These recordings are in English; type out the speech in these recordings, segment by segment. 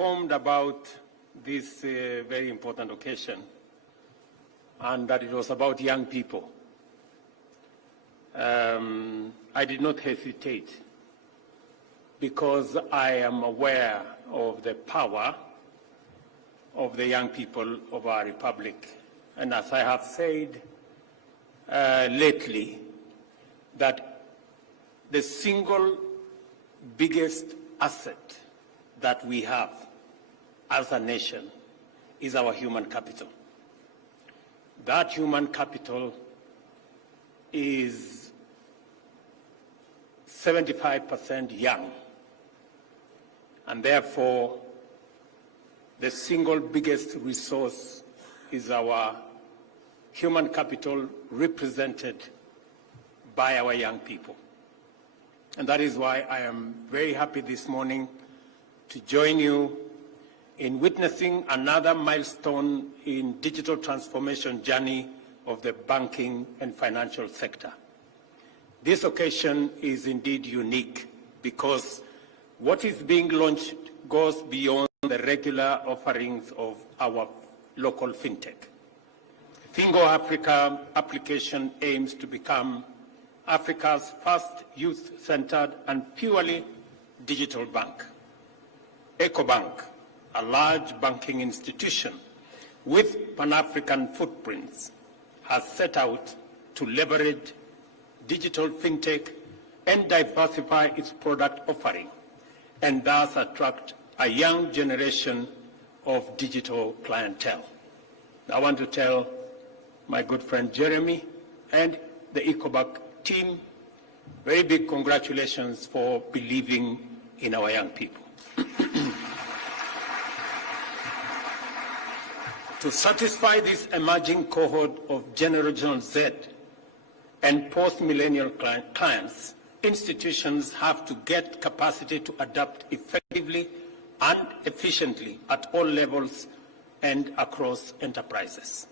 informed about this very important occasion and that it was about young people, I did not hesitate because I am aware of the power of the young people of our republic. And as I have said lately, that the single biggest asset that we have as a nation is our human capital. That human capital is 75% young, and therefore the single biggest resource is our human capital represented by our young people. And that is why I am very happy this morning to join you in witnessing another milestone in digital transformation journey of the banking and financial sector. This occasion is indeed unique because what is being launched goes beyond the regular offerings of our local fintech. Fingo Africa application aims to become Africa's first youth-centered and purely digital bank. EcoBank, a large banking institution with Pan-African footprints, has set out to leverage digital fintech and diversify its product offering, and thus attract a young generation of digital clientele. I want to tell my good friend Jeremy and the EcoBank team very big congratulations for believing in our young people. To satisfy this emerging cohort of Generation Z and post-millennial clients, institutions have to get capacity to adapt effectively and efficiently at all levels and across enterprises.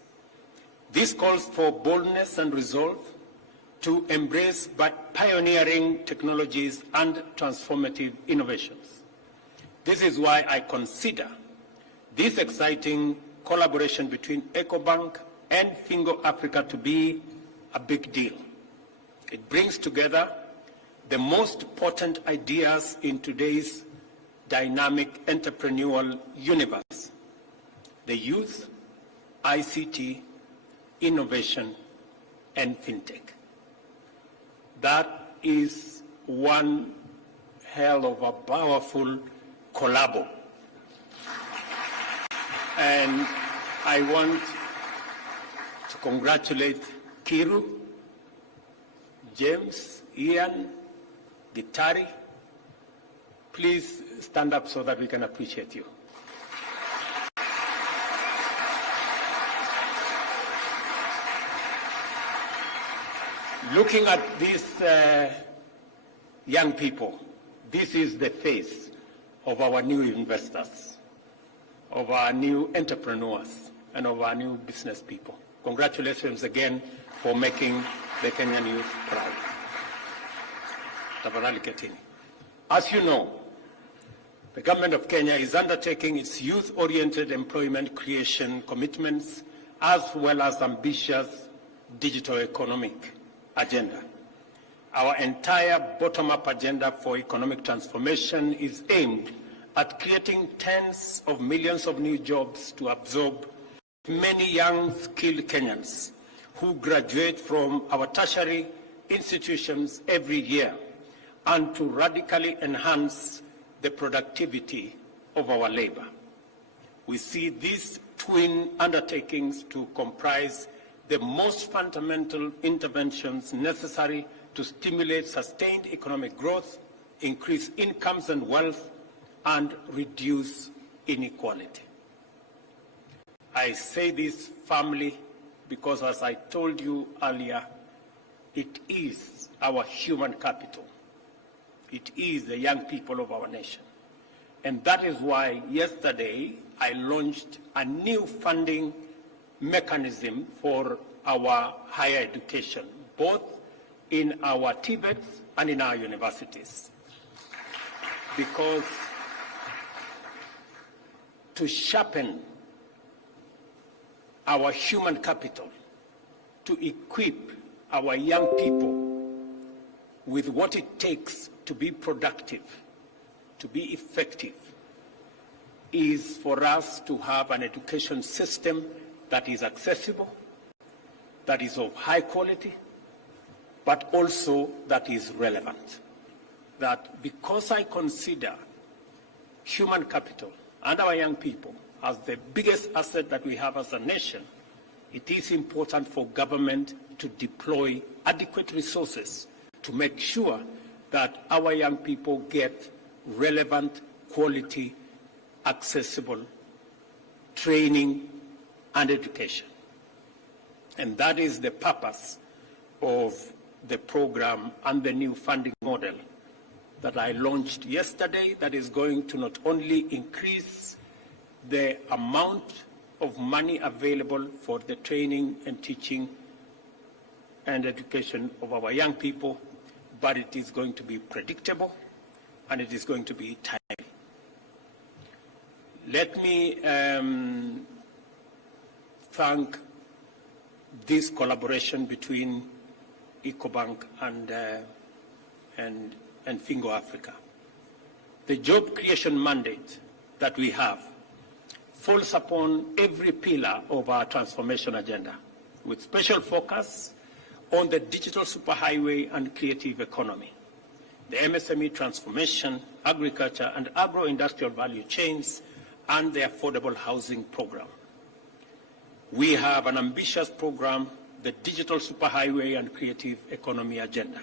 This calls for boldness and resolve to embrace pioneering technologies and transformative innovations. This is why I consider this exciting collaboration between EcoBank and Fingo Africa to be a big deal. It brings together the most potent ideas in today's dynamic entrepreneurial universe: the youth, ICT, innovation, and fintech. That is one hell of a powerful collabo. And I want to congratulate Kiru, James, Ian, Gitari. Please stand up so that we can appreciate you. Looking at these young people, this is the face of our new investors, of our new entrepreneurs, and of our new business people. Congratulations again for making the Kenyan youth proud. Tafadhali ketini. As you know, the government of Kenya is undertaking its youth-oriented employment creation commitments as well as ambitious digital economic agenda. Our entire bottom-up agenda for economic transformation is aimed at creating tens of millions of new jobs to absorb many young, skilled Kenyans who graduate from our tertiary institutions every year, and to radically enhance the productivity of our labor. We see these twin undertakings to comprise the most fundamental interventions necessary to stimulate sustained economic growth, increase incomes and wealth, and reduce inequality. I say this firmly because, as I told you earlier, it is our human capital. It is the young people of our nation. And that is why yesterday I launched a new funding mechanism for our higher education, both in our TVETs and in our universities. Because to sharpen our human capital, to equip our young people with what it takes to be productive, to be effective, is for us to have an education system that is accessible, that is of high quality, but also that is relevant. That because I consider human capital and our young people as the biggest asset that we have as a nation, it is important for government to deploy adequate resources to make sure that our young people get relevant, quality, accessible training and education. And that is the purpose of the program and the new funding model that I launched yesterday, that is going to not only increase the amount of money available for the training and teaching and education of our young people, but it is going to be predictable and it is going to be timely. Let me thank this collaboration between Ecobank and Fingo Africa. The job creation mandate that we have falls upon every pillar of our transformation agenda, with special focus on the digital superhighway and creative economy, the MSME transformation, agriculture and agro-industrial value chains, and the affordable housing program. We have an ambitious program, the digital superhighway and creative economy agenda,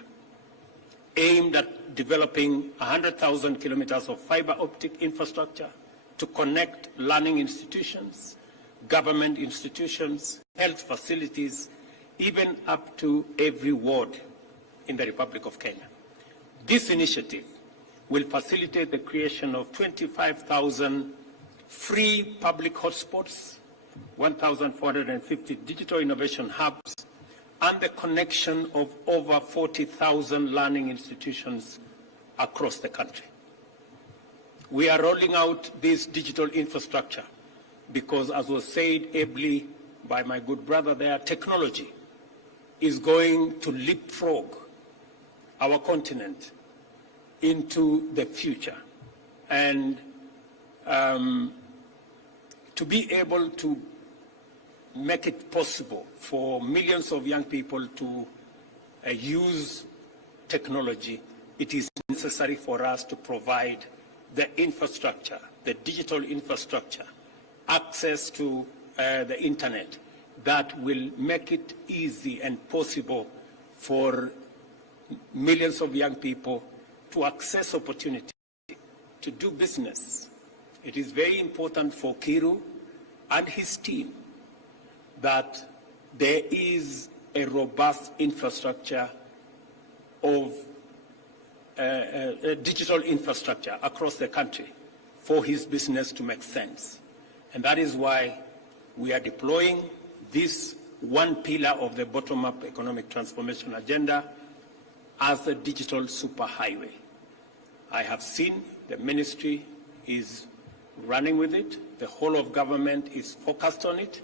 aimed at developing 100,000 kilometers of fiber optic infrastructure to connect learning institutions, government institutions, health facilities, even up to every ward in the Republic of Kenya. This initiative will facilitate the creation of 25,000 free public hotspots, 1,450 digital innovation hubs, and the connection of over 40,000 learning institutions across the country. We are rolling out this digital infrastructure because, as was said ably by my good brother there, technology is going to leapfrog our continent into the future. And to be able to make it possible for millions of young people to use technology, it is necessary for us to provide the infrastructure, the digital infrastructure, access to the internet that will make it easy and possible for millions of young people to access opportunity, to do business. It is very important for Kiru and his team that there is a robust infrastructure of digital infrastructure across the country for his business to make sense. And that is why we are deploying this one pillar of the bottom-up economic transformation agenda as a digital superhighway. I have seen the ministry is running with it. The whole of government is focused on it.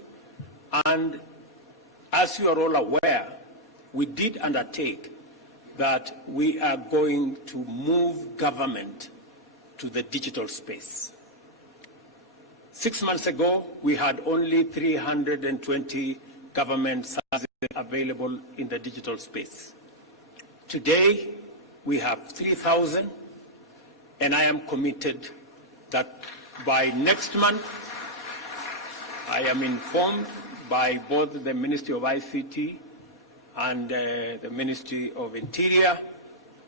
And as you are all aware, we did undertake that we are going to move government to the digital space. 6 months ago, we had only 320 government services available in the digital space. Today, we have 3,000, and I am committed that by next month, I am informed by both the Ministry of ICT and the Ministry of Interior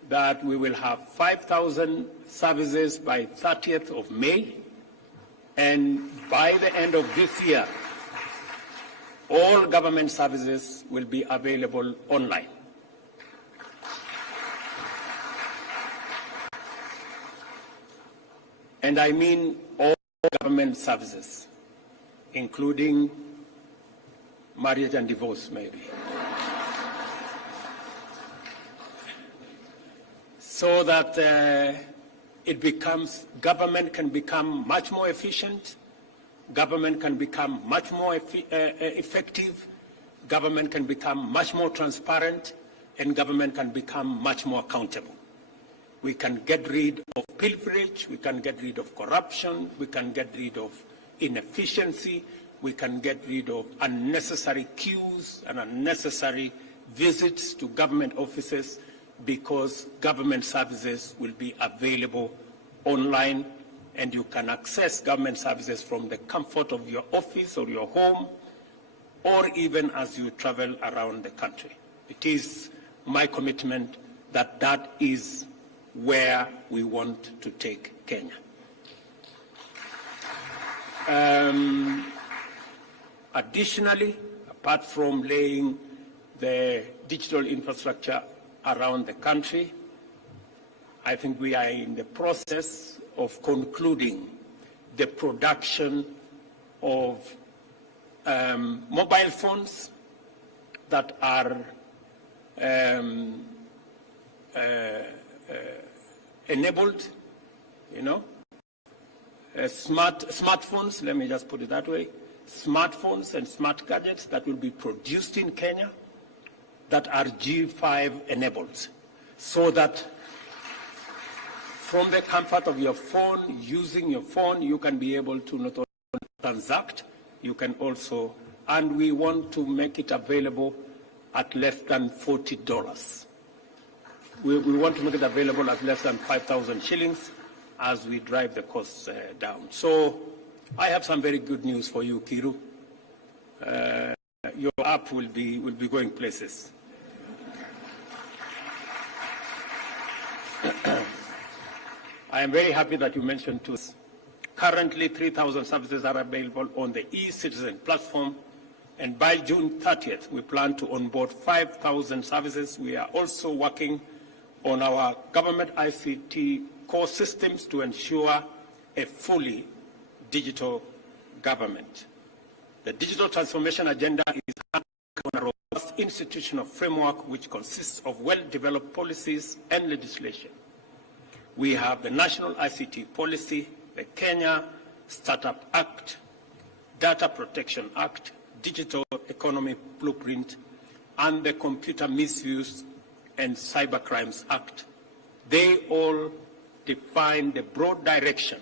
that we will have 5,000 services by 30th of May, and by the end of this year, all government services will be available online. And I mean all government services, including marriage and divorce, maybe. So that government can become much more efficient, government can become much more effective, government can become much more transparent, and government can become much more accountable. We can get rid of pilferage, we can get rid of corruption, we can get rid of inefficiency, we can get rid of unnecessary queues and unnecessary visits to government offices, because government services will be available online, and you can access government services from the comfort of your office or your home, or even as you travel around the country. It is my commitment that that is where we want to take Kenya. Additionally, apart from laying the digital infrastructure around the country, I think we are in the process of concluding the production of mobile phones that are enabled, smartphones, let me just put it that way, smartphones and smart gadgets that will be produced in Kenya that are G5 enabled, so that from the comfort of your phone, using your phone, you can be able to not only transact, you can also, and we want to make it available at less than $40. We want to make it available at less than 5,000 shillings as we drive the costs down. So I have some very good news for you, Kiru. Your app will be going places. I am very happy that you mentioned to us. Currently, 3,000 services are available on the e-Citizen platform, and by June 30th, we plan to onboard 5,000 services. We are also working on our government ICT core systems to ensure a fully digital government. The digital transformation agenda is on a robust institutional framework which consists of well-developed policies and legislation. We have the National ICT Policy, the Kenya Startup Act, Data Protection Act, Digital Economy Blueprint, and the Computer Misuse and Cybercrimes Act. They all define the broad direction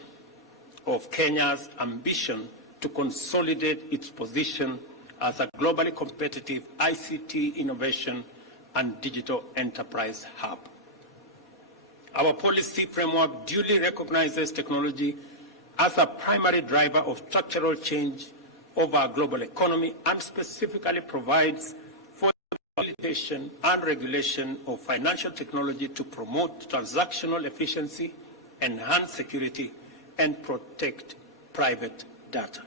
of Kenya's ambition to consolidate its position as a globally competitive ICT innovation and digital enterprise hub. Our policy framework duly recognizes technology as a primary driver of structural change of our global economy and specifically provides for the facilitation and regulation of financial technology to promote transactional efficiency, enhance security, and protect private data.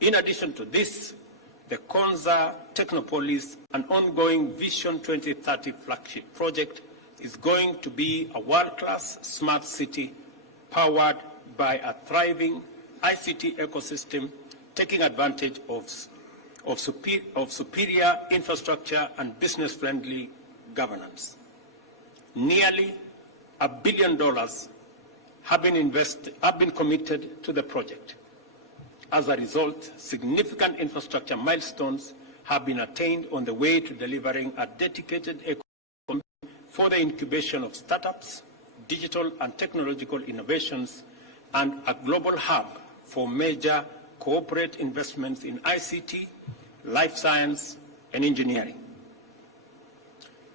In addition to this, the Konza Technopolis, an ongoing Vision 2030 flagship project, is going to be a world-class smart city powered by a thriving ICT ecosystem, taking advantage of superior infrastructure and business-friendly governance. Nearly $1 billion have been committed to the project. As a result, significant infrastructure milestones have been attained on the way to delivering a dedicated ecosystem for the incubation of startups, digital and technological innovations, and a global hub for major corporate investments in ICT, life science, and engineering.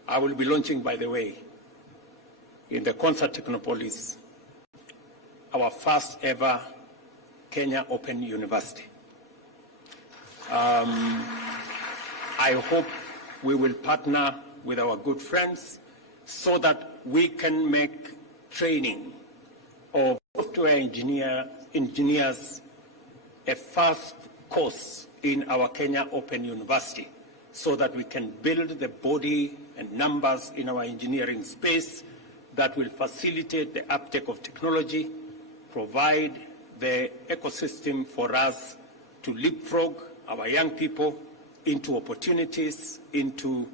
I will be launching, by the way, in the Konza Technopolis, our first ever Kenya Open University. I hope we will partner with our good friends so that we can make training of software engineers a first course in our Kenya Open University, so that we can build the body and numbers in our engineering space that will facilitate the uptake of technology, provide the ecosystem for us to leapfrog our young people into opportunities, into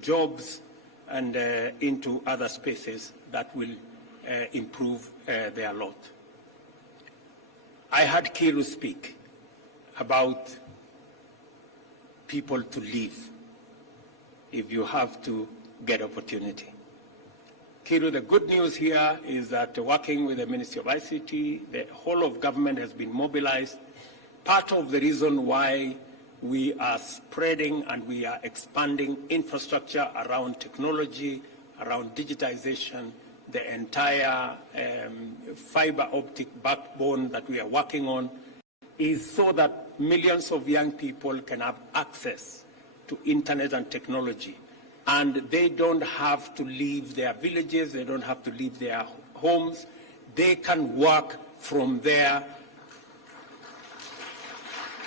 jobs, and into other spaces that will improve their lot. I heard Kiru speak about people to leave if you have to get opportunity. Kiru, the good news here is that working with the Ministry of ICT, the whole of government has been mobilized. Part of the reason why we are spreading and we are expanding infrastructure around technology, around digitization, the entire fiber optic backbone that we are working on is so that millions of young people can have access to internet and technology. And they don't have to leave their villages, they don't have to leave their homes. They can work from there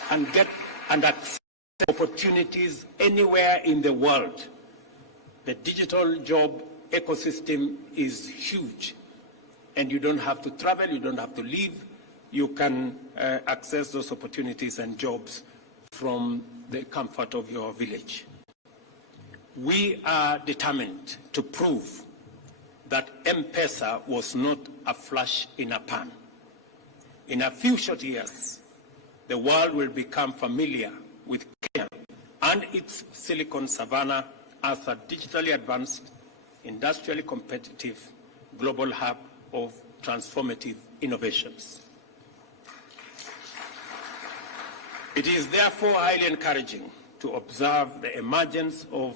and get and access opportunities anywhere in the world. The digital job ecosystem is huge, and you don't have to travel, you don't have to leave. You can access those opportunities and jobs from the comfort of your village. We are determined to prove that M-Pesa was not a flash in a pan. In a few short years, the world will become familiar with Kenya and its Silicon Savannah as a digitally advanced, industrially competitive global hub of transformative innovations. It is therefore highly encouraging to observe the emergence of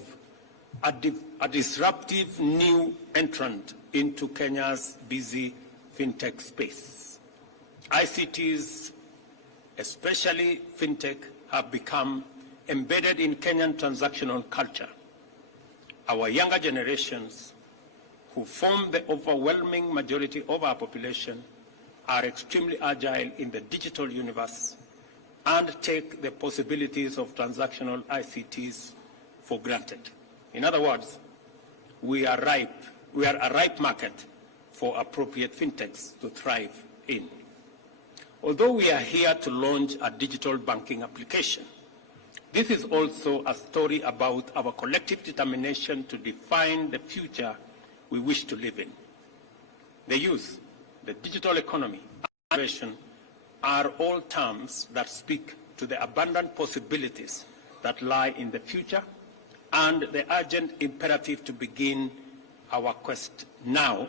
a disruptive new entrant into Kenya's busy fintech space. ICTs, especially fintech, have become embedded in Kenyan transactional culture. Our younger generations, who form the overwhelming majority of our population, are extremely agile in the digital universe and take the possibilities of transactional ICTs for granted. In other words, we are a ripe market for appropriate fintechs to thrive in. Although we are here to launch a digital banking application, this is also a story about our collective determination to define the future we wish to live in. The youth, the digital economy, and innovation are all terms that speak to the abundant possibilities that lie in the future and the urgent imperative to begin our quest now.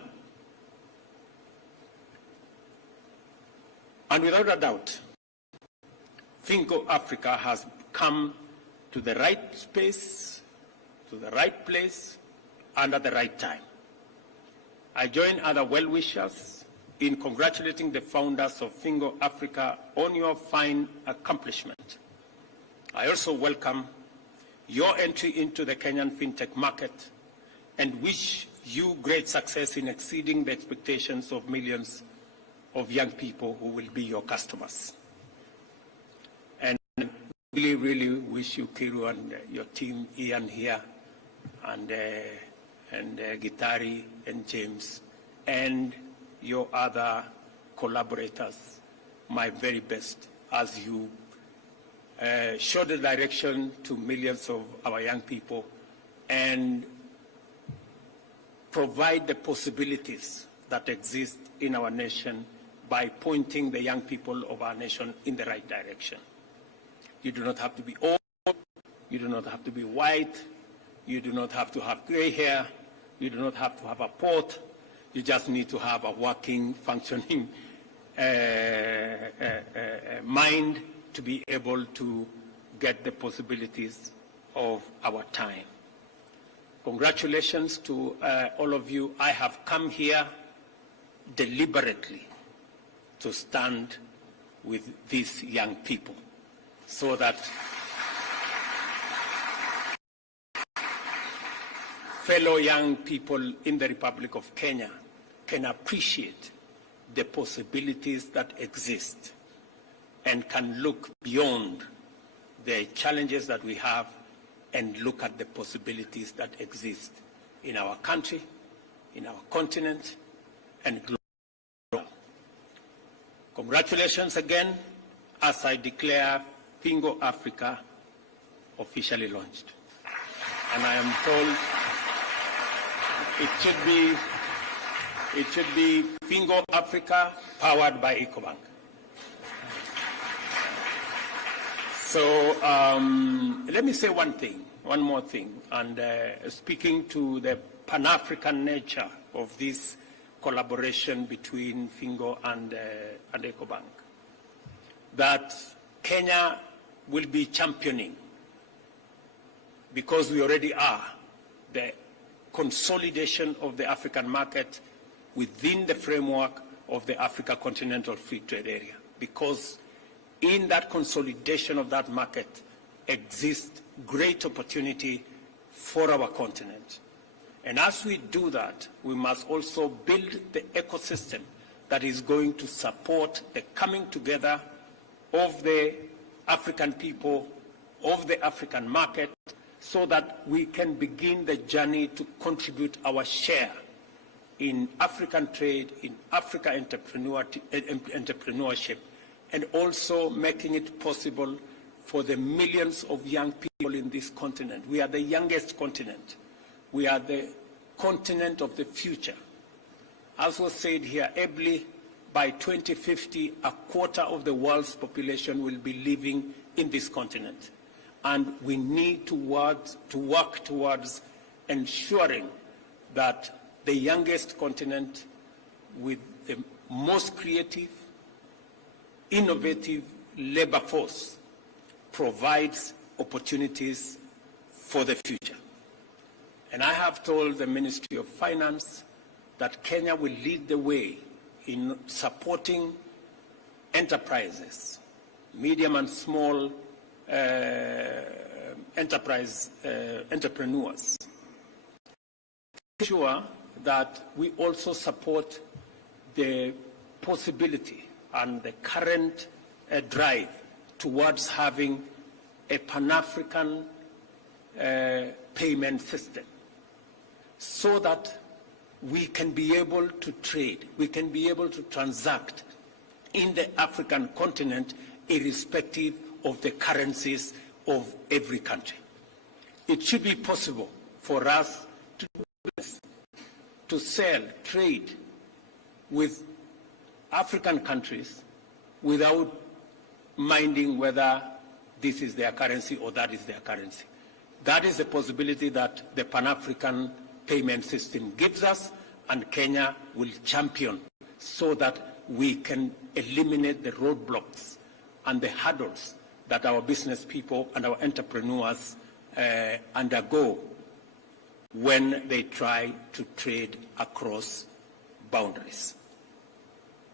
And without a doubt, Fingo Africa has come to the right space, to the right place, and at the right time. I join other well-wishers in congratulating the founders of Fingo Africa on your fine accomplishment. I also welcome your entry into the Kenyan fintech market and wish you great success in exceeding the expectations of millions of young people who will be your customers. And really, really wish you, Kiru, and your team, Ian here, and Gitari and James, and your other collaborators, my very best as you show the direction to millions of our young people and provide the possibilities that exist in our nation by pointing the young people of our nation in the right direction. You do not have to be old, you do not have to be white, you do not have to have gray hair, you do not have to have a port, you just need to have a working, functioning mind to be able to get the possibilities of our time. Congratulations to all of you. I have come here deliberately to stand with these young people so that fellow young people in the Republic of Kenya can appreciate the possibilities that exist and can look beyond the challenges that we have and look at the possibilities that exist in our country, in our continent, and globally. Congratulations again as I declare Fingo Africa officially launched. And I am told it should be Fingo Africa powered by EcoBank. So let me say one more thing, and speaking to the Pan-African nature of this collaboration between Fingo and EcoBank, that Kenya will be championing, because we already are, the consolidation of the African market within the framework of the Africa Continental Free Trade Area, because in that consolidation of that market exists great opportunity for our continent. And as we do that, we must also build the ecosystem that is going to support the coming together of the African people, of the African market, so that we can begin the journey to contribute our share in African trade, in Africa entrepreneurship, and also making it possible for the millions of young people in this continent. We are the youngest continent. We are the continent of the future. As was said here ably, by 2050, a quarter of the world's population will be living in this continent. And we need to work towards ensuring that the youngest continent with the most creative, innovative labor force provides opportunities for the future. And I have told the Ministry of Finance that Kenya will lead the way in supporting enterprises, medium and small entrepreneurs. Ensure that we also support the possibility and the current drive towards having a Pan-African payment system, so that we can be able to trade, we can be able to transact in the African continent irrespective of the currencies of every country. It should be possible for us to do business, to sell, trade with African countries without minding whether this is their currency or that is their currency. That is the possibility that the Pan-African payment system gives us, and Kenya will champion so that we can eliminate the roadblocks and the hurdles that our business people and our entrepreneurs undergo when they try to trade across boundaries.